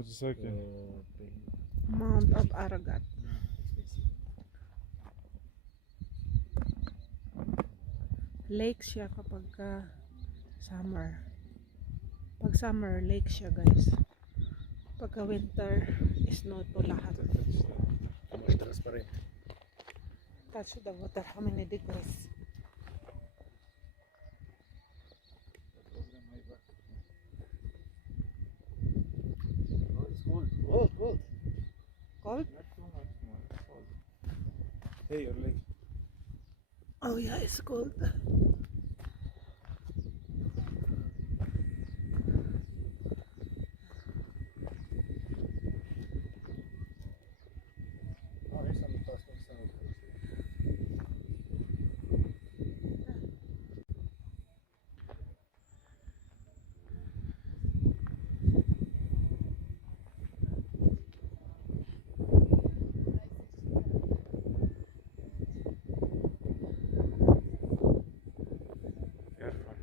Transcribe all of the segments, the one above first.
motorcycle. Mount of Aragat. Lake siya kapag summer. Pag summer, lake siya guys. Pagka winter, snow to lahat. Much transparent. Touch the water, how many degrees? Oh, it's cold. Cold, cold. Cold? Not too much more. Cold. Hey, your leg. Oh yeah, it's cold. Oh, here's some plastic sound. Careful.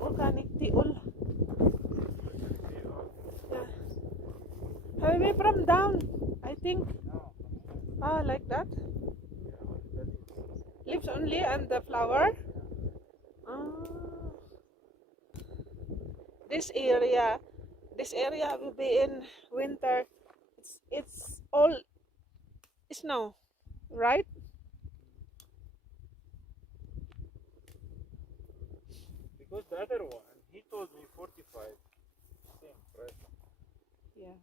Organic tea all. Yeah. Highway from down, I think. Ah, like that? Leaves only and the flower? Ah. This area will be in winter. It's all snow, right? Because the other one, he told me 45. Same price. Yeah.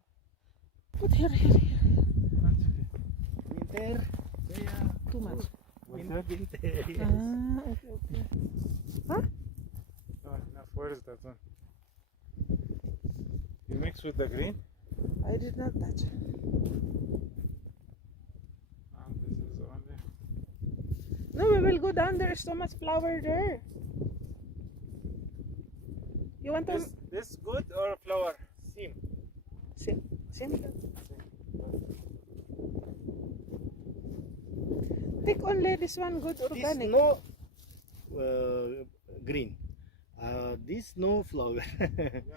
Put here. That's okay. Winter. Yeah. Too much. Winter. Winter. Yes. Ah, okay. Huh? No, enough. Where is that one? You mix with the green? I did not touch. Ah, this is only. No, we will go down. There is so much flower there. You want to This good or flower? Seam. see? Take only this one good This organic. no green. This no flower. Yeah,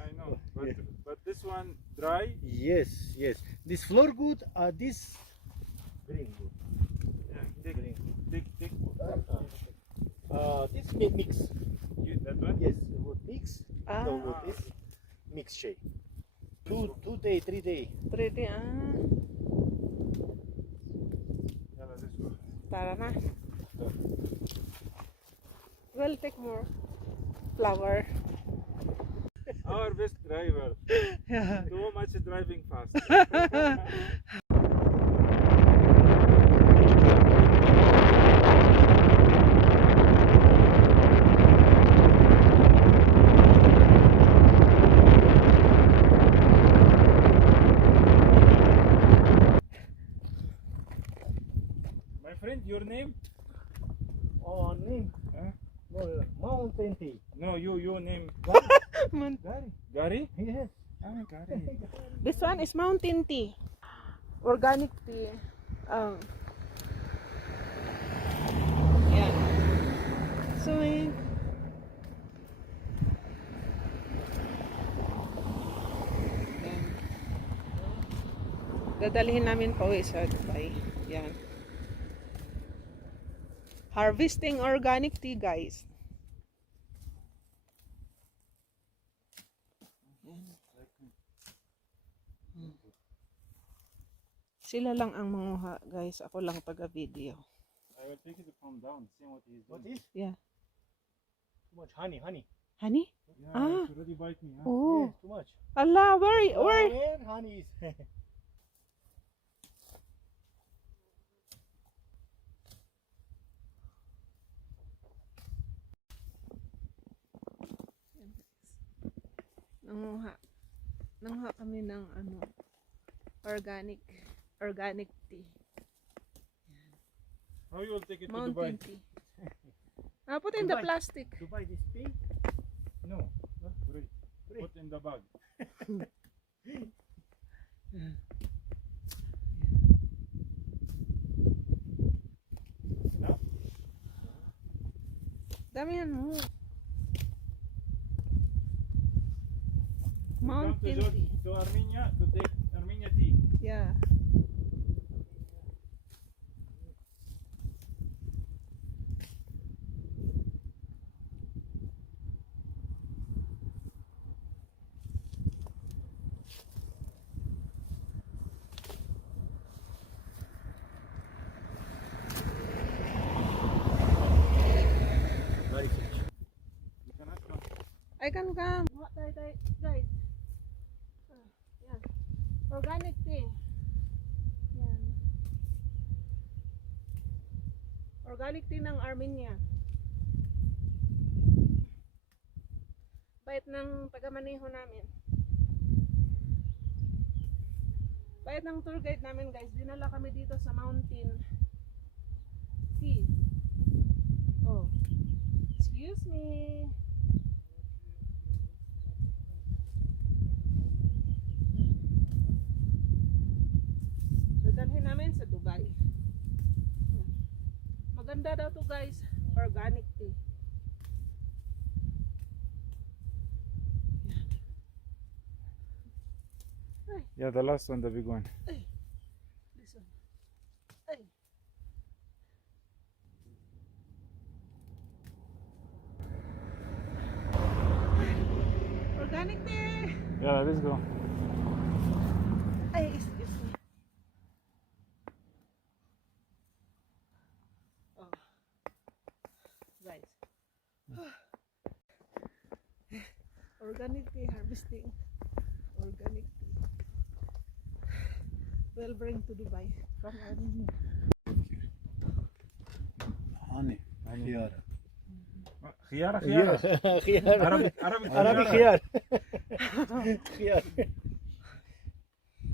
I know. But, Yeah. but this one dry. Yes, yes. This floor good. This green good. Yeah, thick. Green. Thick. This mix. That one? Yes, wood mix. Ah. No, wood this mix shade. 2 day, 3 day. 3D. Ah, Yeah, let's go. tara na. We'll take more flower. Our best driver. Yeah. Too much driving fast. My friend, your name? Oh, name. Huh? No, mountain tea. No, you name. Man. Gary. Gary? Yes. Ah, Gary. This one is mountain tea. Organic tea. Yeah. Swing. Yan. Dadalhin namin pauwi sa Dubai. Yan. Harvesting organic tea, guys. Sila lang ang manguha, guys. Ako lang taga-video. I will take it from down. See what he's What doing. is? Yeah. Too much honey. Honey? Yeah, Ah. it's already bite me. Huh? Oh. Yes, too much. Allah, where? Where honey is? Nanguha kami ng organic tea. How you will take it to Mountain Dubai? tea. Put in the Dubai. plastic. Dubai this pink. No, not free. Free. Put in the bag. Damihan mo. Come Mountain to, tea. to Armenia to take Armenia tea. Yeah. Very fresh. You cannot come. I can come. What tayo, guys? Yan. Organic tea. Yan. Organic tea ng Armenia. Bait ng taga-maneho namin. Bait ng tour guide namin, guys. Dinala kami dito sa mountain tea. Oh. Excuse me. Dadalhin namin sa Dubai. Yan. Maganda daw to, guys. Organic tea. Yeah, the last one, the big one. This one. Ay. Organic tea. Yeah, let's go. Ay, excuse me. Oh. Guys. Organic tea harvesting. Organic tea. We'll bring to Dubai from Armenia. Honey. Khiyar. خيارة Khiyar. خيارة Khiyar. Arabic Arabic Arabic خيارة. khiyar. Khiyar.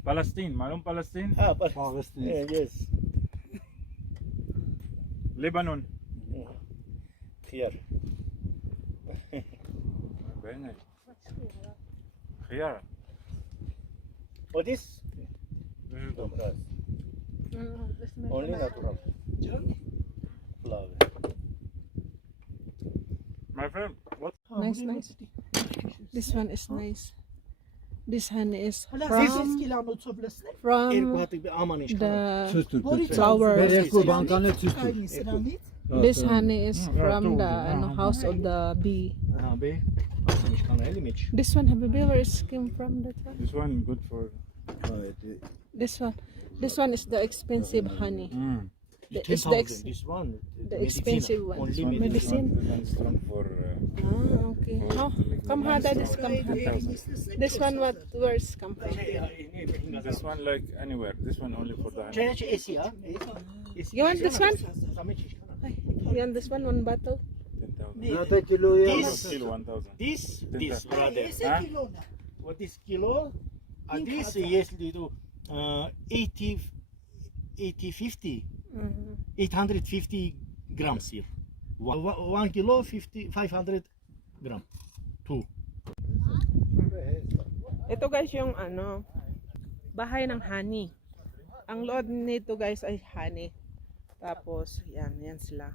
Palestine معلوم Palestine Ah, Palestine. Yeah, yes. Lebanon Khiyar. very nice خيارة What is? This is the- Only natural. Flower. my friend what Nice, nice. This one is nice. This honey is This from is the flowers. Very This honey is from the house of the bee. Abi. This one, Habibi, where is came from? That one. this one good for This one is the expensive honey. It's This one. the expensive one. Only Medicine. medicine. this one is strong for Ah, okay. Oh, come hada this come. This one what where's come from? this one like anywhere this one only for the honey. You want this one? Ay, you want this one bottle? 10,000 This, still 1,000 this brother. huh? What is kilo? This yes, do 80, 50, Mhm. 850 grams here. 1 kilo, 500 gram. 2. Ito guys yung bahay ng honey. Ang loob nito guys ay honey. Tapos yan sila.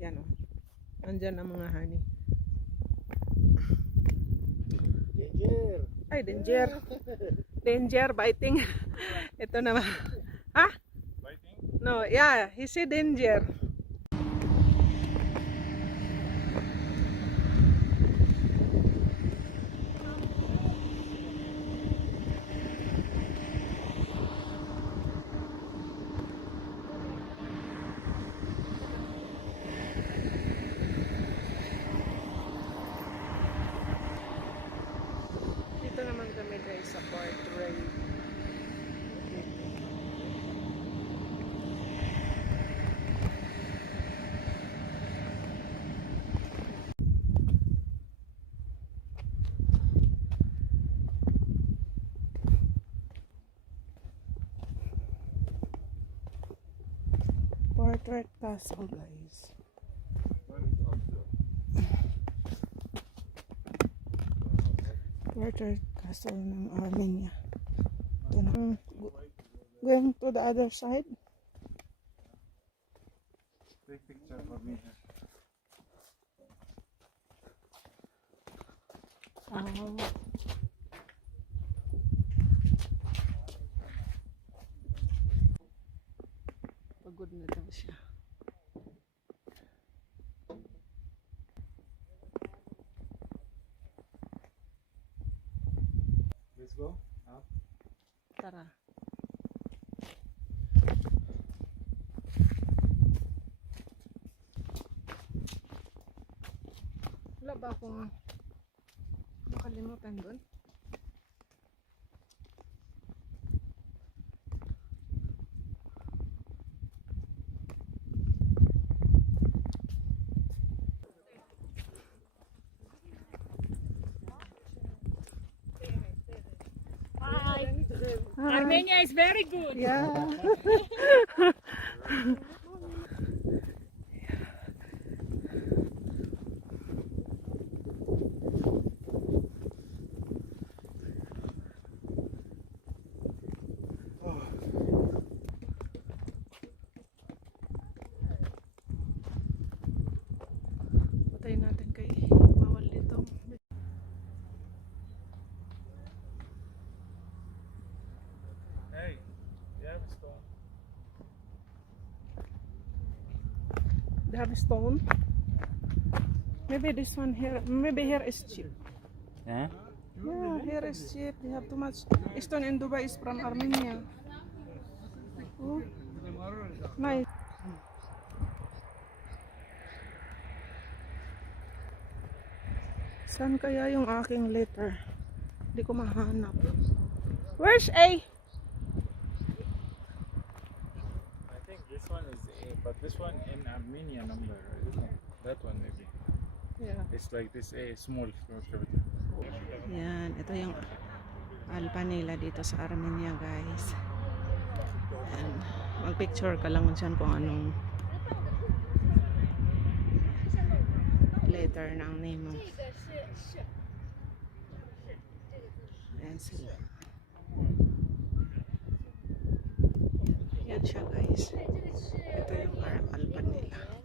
Yan oh. Andyan ang mga honey. Danger. Ay, danger. Danger biting. Ito naman. Ha? Biting? No, yeah, he said danger. Dito naman kami guys sa Port Ray. Port Ray Castle guys. Port Ray Castle ng Armenia. Ito na. Going to the other side. Take picture for me Oh. Pagod na daw siya. Let's go. Up. Tara. Wala ba akong makalimutan doon? Armenia is very good. Yeah. Patay natin kay bawal dito. Hey, you have a stone. They have a stone. Maybe this one here. Maybe here is cheap. Eh? Yeah, here is cheap. They have too much. Stone in Dubai is from Armenia. Oh, nice. Saan kaya yung aking letter? Hindi ko mahanap. Where's A? I think this one is A, but this one in Armenia number, isn't it? That one maybe. Yeah. It's like this A, small. Yan, ito yung alpa nila dito sa Armenia, guys. And mag-picture ka lang dyan kung anong letter ng name mo. Yan sila. Yan siya, guys. Ito yung alpa nila.